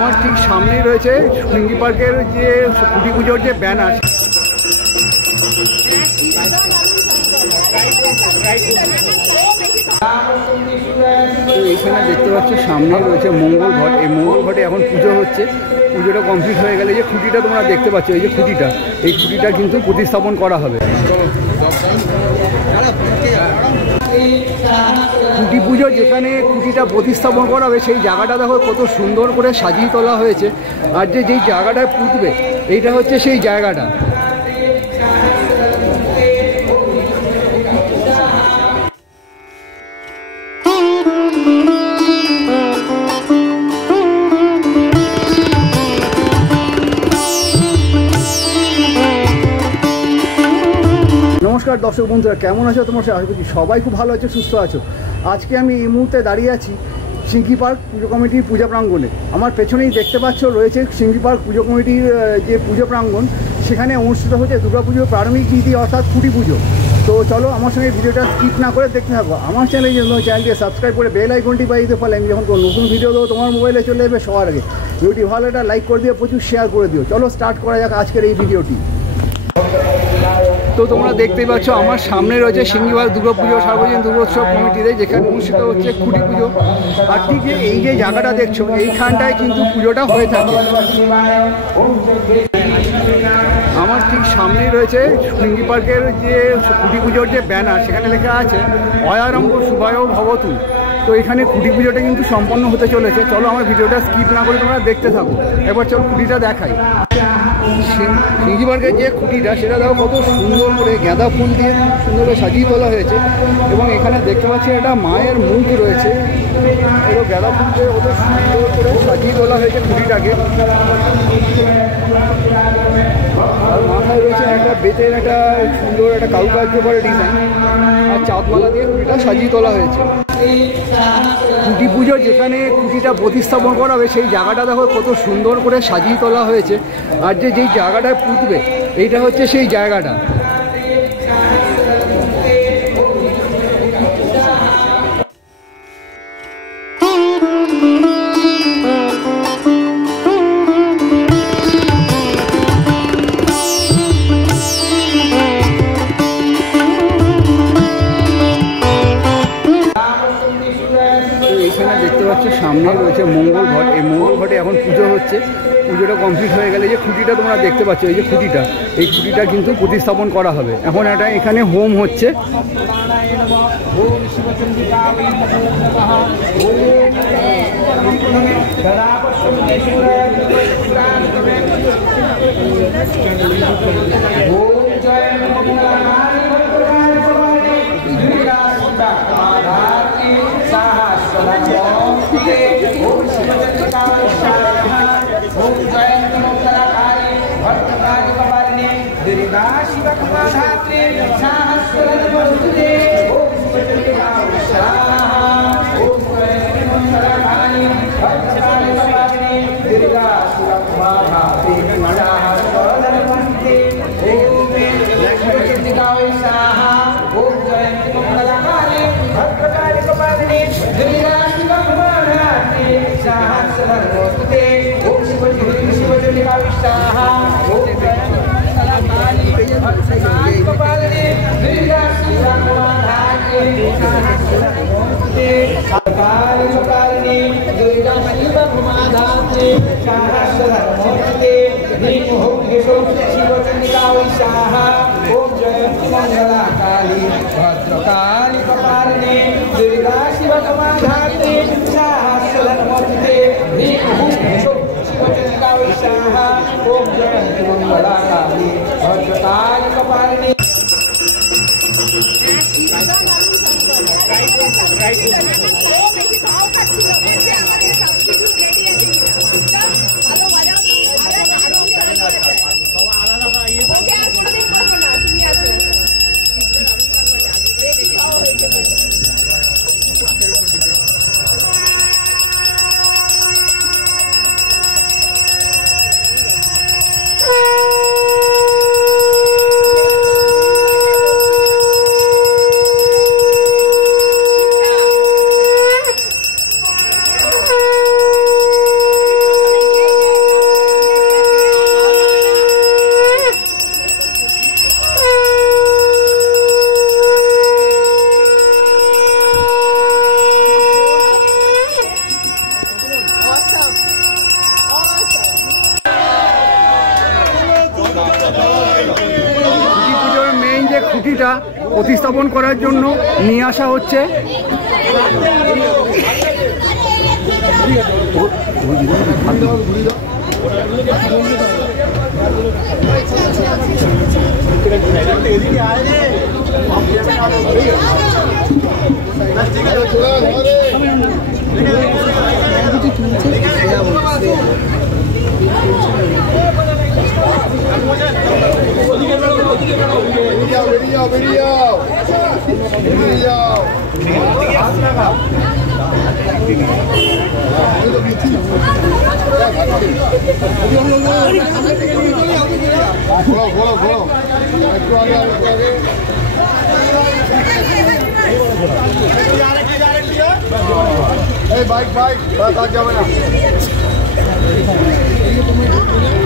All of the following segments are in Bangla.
আমার ঠিক সামনেই রয়েছে সিঙ্গি পার্কের যে খুঁটি পুজোর যে ব্যানার। এইখানে দেখতে পাচ্ছ সামনে রয়েছে মঙ্গল ঘট। এই মঙ্গল ঘটে এখন পুজো হচ্ছে। পুজোটা কমপ্লিট হয়ে গেলে যে খুঁটিটা তোমরা দেখতে পাচ্ছ, এই যে খুঁটিটা, এই খুঁটিটা কিন্তু প্রতিস্থাপন করা হবে। খুঁটি পুজো যেখানে খুঁটিটা প্রতিস্থাপন করা হবে সেই জায়গাটা দেখো কত সুন্দর করে সাজিয়ে তোলা হয়েছে। আর যেই জায়গাটায় পুঁতবে এইটা হচ্ছে সেই জায়গাটা। নমস্কার দর্শক বন্ধুরা, কেমন আছো তোমরা? আশা করছি সবাই খুব ভালো আছো, সুস্থ আছো। আজকে আমি এই মুহূর্তে দাঁড়িয়ে আছি সিঙ্গি পার্ক পুজো কমিটির পূজা প্রাঙ্গণে। আমার পেছনেই দেখতে পাচ্ছ রয়েছে সিঙ্গি পার্ক পুজো কমিটির যে পুজো প্রাঙ্গণ, সেখানে অনুষ্ঠিত হচ্ছে দুর্গাপুজোর প্রারম্ভিক রীতি অর্থাৎ খুঁটি পুজো। তো চলো আমার সঙ্গে ভিডিওটা স্কিপ না করে দেখতে থাকো। আমার চ্যানেলের জন্য চ্যানেলটি সাবস্ক্রাইব করে বেল আইকনটি বাজিয়ে দিতে পারলে আমি যখন কোনো নতুন ভিডিও দেবো তোমার মোবাইলে চলে যাবে সবার আগে। ভিডিওটি ভালো একটা লাইক করে দিও, প্রচুর শেয়ার করে দিও। চলো স্টার্ট করা যাক আজকের এই ভিডিওটি। তো তোমরা দেখতেই পাচ্ছ আমার সামনে রয়েছে সিঙ্গি পার্ক দুর্গাপুজো সার্বজনীন দুর্গোৎসব কমিটিতে, যেখানে অনুষ্ঠিত হচ্ছে খুঁটি পুজো। আর ঠিক এই যে জায়গাটা দেখছো এইখানটায় কিন্তু পুজোটা হয়ে থাকে। আমার ঠিক সামনেই রয়েছে সিঙ্গি পার্কের যে খুঁটি পুজোর যে ব্যানার, সেখানে লেখা আছে অয়ারম্ভ শুভায় ভবতু। তো এখানে খুঁটি পুজোটা কিন্তু সম্পন্ন হতে চলেছে। চলো আমার ভিডিওটা স্কিপ না করে তোমরা দেখতে থাকো। এবার চলো খুঁটিটা দেখাই। সিঙ্গি পার্কের যে খুঁটিটা সেটা দেখো কত সুন্দর করে গাঁদা ফুল দিয়ে সুন্দর করে সাজিয়ে তোলা হয়েছে। এবং এখানে দেখতে পাচ্ছি একটা মায়ের মুখ রয়েছে, এবং গাঁদা ফুল দিয়ে কত সুন্দর করে সাজিয়ে তোলা হয়েছে খুঁটিটাকে। আর মাথায় রয়েছে একটা বেতের একটা সুন্দর একটা কারুকার্য করে ডিজাইন, আর চাঁদমালা দিয়ে খুঁটিটা সাজিয়ে তোলা হয়েছে। খুঁটি পুজো যেখানে খুঁটিটা প্রতিস্থাপন করা হবে সেই জায়গাটা দেখো কত সুন্দর করে সাজিয়ে তোলা হয়েছে। আর যেই জায়গাটায় পুঁতবে এইটা হচ্ছে সেই জায়গাটা। এখানে দেখতে পাচ্ছ সামনে রয়েছে মঙ্গল ঘট। এই মঙ্গল ঘটে এখন পুজো হচ্ছে। পুজোটা কমপ্লিট হয়ে গেলে যে খুঁটিটা তোমরা দেখতে পাচ্ছ, এই যে খুঁটিটা, এই খুঁটিটা কিন্তু প্রতিস্থাপন করা হবে। এখন একটা এখানে হোম হচ্ছে। খুঁটিটা প্রতিস্থাপন করার জন্য নিয়ে আসা হচ্ছে।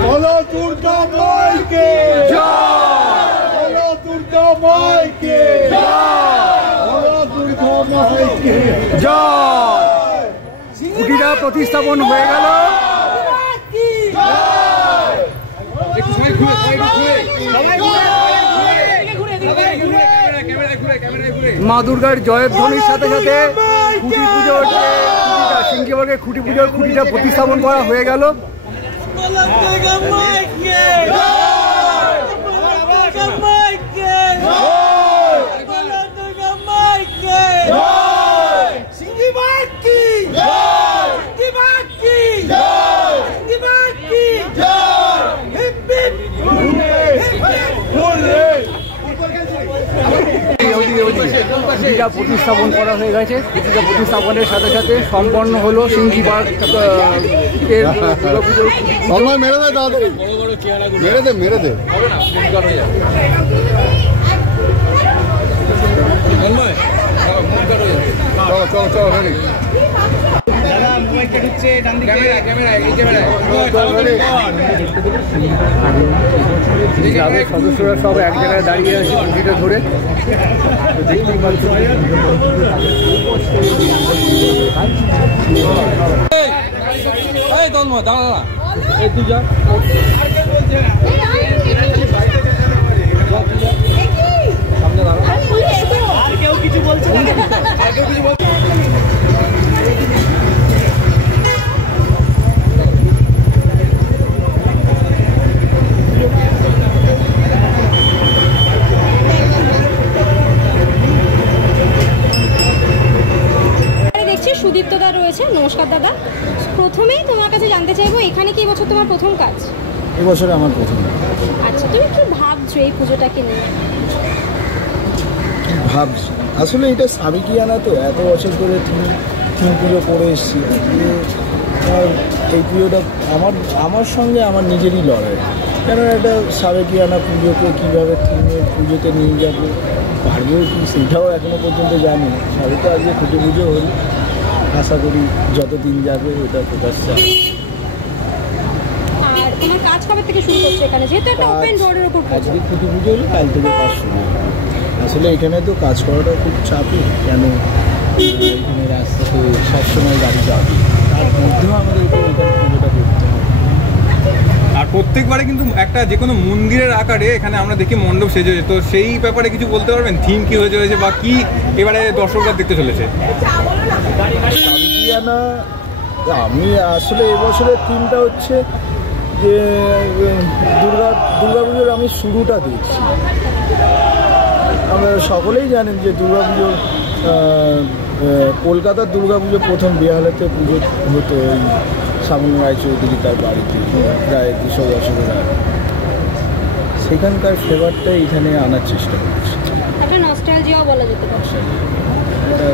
বলো দুর্গা মাইকে জয়, বলো দুর্গা মাইকে জয়, বলো দুর্গা মাইকে জয়। খুঁটিটা প্রতিস্থাপন হয়ে গেল। মা দুর্গার জয়ের ধ্বনির সাথে সাথে খুঁটি পুজোর সিংহীবাগের খুঁটি পুজোর খুঁটিটা প্রতিস্থাপন করা হয়ে গেল। খুঁটিটা প্রতিস্থাপন করা হয়ে গেছে। খুঁটিটা প্রতিস্থাপনের সাথে সাথে সম্পন্ন হলো সিংহী পার্ক মেরে দে দাদু, মেরে দে মেরে দে। চলো চলো চলো রেডি। ক্লাবের সদস্যরা সব এক জায়গায় দাঁড়িয়ে আছে খুঁটিটা ধরে, দেখতেই পাচ্ছি। কিছু বলছে সুদীপ্তদা রয়েছে। নমস্কার দাদা, প্রথমেই তোমার কাছে জানতে চাইবো এখানে কি এবছর তোমার প্রথম কাজ? এবছরে আমার প্রথম। আচ্ছা, তুমি কি ভাবছো এই পুজোটাকে নিয়ে? ভাবছি আসলে এটা সাবেকিয়ানা, তো এত বছর ধরে থিম পুজো করে এসেছি। এই পুজোটা আমার সঙ্গে আমার নিজেরই লড়াই, কেন একটা সাবেকিয়ানা পুজোকে কীভাবে থিমের পুজোতে নিয়ে যাবো, পারবেও কি সেটাও এখনও পর্যন্ত জানি। সবই তো আজকে খুঁটি পুজো হল, আশা করি যতদিন যাবে এটা প্রকাশ চাই। আর তোমার কাজ কবে থেকে শুরু করছো এখানে, যেহেতু একটা ওপেন রোডের উপর? আজকে খুঁটি পুজো হলো, কাল থেকে কাজ শুরু। আসলে এখানে তো কাজ করাটা খুব চাপই, কেন এখানে রাস্তাতে সবসময় গাড়ি যাবে, তার মধ্যেও আমাদের এখানে পুজোটা করতে হবে। আর প্রত্যেকবারে কিন্তু একটা যে কোনো মন্দিরের আকারে এখানে আমরা দেখি মণ্ডপ সেজে, তো সেই ব্যাপারে কিছু বলতে পারবেন? থিম কি হয়ে চলেছে বা কি এবারে দর্শকরা দেখতে চলেছে? আমি আসলে এবছরের থিমটা হচ্ছে যে দুর্গাপুজোর আমি শুরুটা দেখছি। আমরা সকলেই জানেন যে দুর্গাপুজোর কলকাতার দুর্গাপুজো প্রথম বেহালাতে পুজো হতো ওই সামন রায়চৌধুরী তার বাড়িতে প্রায় 200 বছরের আগে। সেখানকার ফ্লেভারটাই এখানে আনার চেষ্টা করছি। একটা নস্টালজিয়াও বলা যেতে পারে, একটা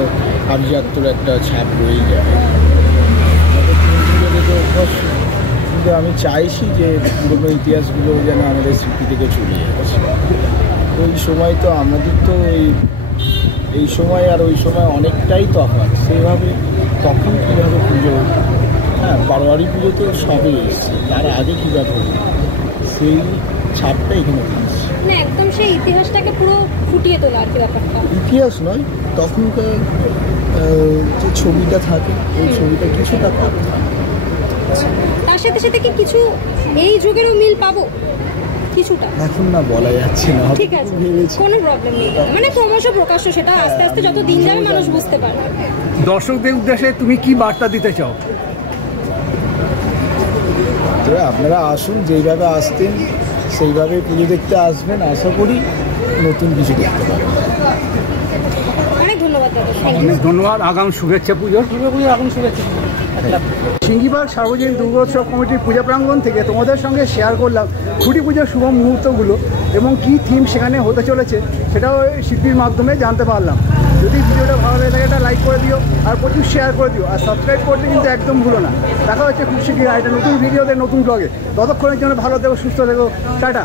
আভিজাত্যর একটা ছাপ রয়েই যাবে। কিন্তু আমি চাইছি যে পুরোনো ইতিহাসগুলো যেন আমাদের স্মৃতি থেকে চলে যাচ্ছে। ওই সময় তো আমাদের তো এই সময় আর ওই সময় অনেকটাই তফাৎ। সেভাবে তখন কীভাবে পুজো, হ্যাঁ বারোয়ারি পুজো তো সবে এসছে, তার আগে কীভাবে সেই ছাপটা এখানে দিয়েছে। মানে একদম সেই ইতিহাসটাকে পুরো ফুটিয়ে তোলা আর কি ব্যাপারটা। ইতিহাস নয়, তখনকার যে ছবিটা থাকে ওই ছবিটা কিছুটা পাবে। তার সাথে সাথে কি কিছু এই যুগেরও মিল পাবো? কিছুটা এখন না বলা যাচ্ছে না, ঠিক আছে, ভেবেছি। কোনো প্রবলেম নেই, মানে ক্রমশ প্রকাশ্য, সেটা আস্তে আস্তে যত দিন যাবে মানুষ বুঝতে পারবে। দর্শকদের উদ্দেশ্যে তুমি কি বার্তা দিতে চাও? তবে আপনারা আসুন, যেইভাবে আসতেন সেইভাবে পুজো দেখতে আসবেন, আশা করি নতুন কিছু দেখতে পাবেন। অনেক ধন্যবাদ দাদা, থ্যাংক ইউ। অনেক ধন্যবাদ। আগাম শুভেচ্ছা পুজোর। সিঙ্গিপার্ক সার্বজনীন দুর্গোৎসব কমিটির পূজা প্রাঙ্গণ থেকে তোমাদের সঙ্গে শেয়ার করলাম খুঁটি পুজোর শুভ মুহূর্তগুলো এবং কী থিম সেখানে হতে চলেছে সেটাও শিল্পীর মাধ্যমে জানতে পারলাম। যদি ভিডিওটা ভালো লাগে থাকে একটা লাইক করে দিও, আর প্রচুর শেয়ার করে দিও, আর সাবস্ক্রাইব করতে কিন্তু একদম ভুলো না। দেখা হচ্ছে খুব শীঘ্রই একটা নতুন ভিডিওতে, নতুন ব্লগে। ততক্ষণের জন্য ভালো থেকো, সুস্থ থেকো, টাটা।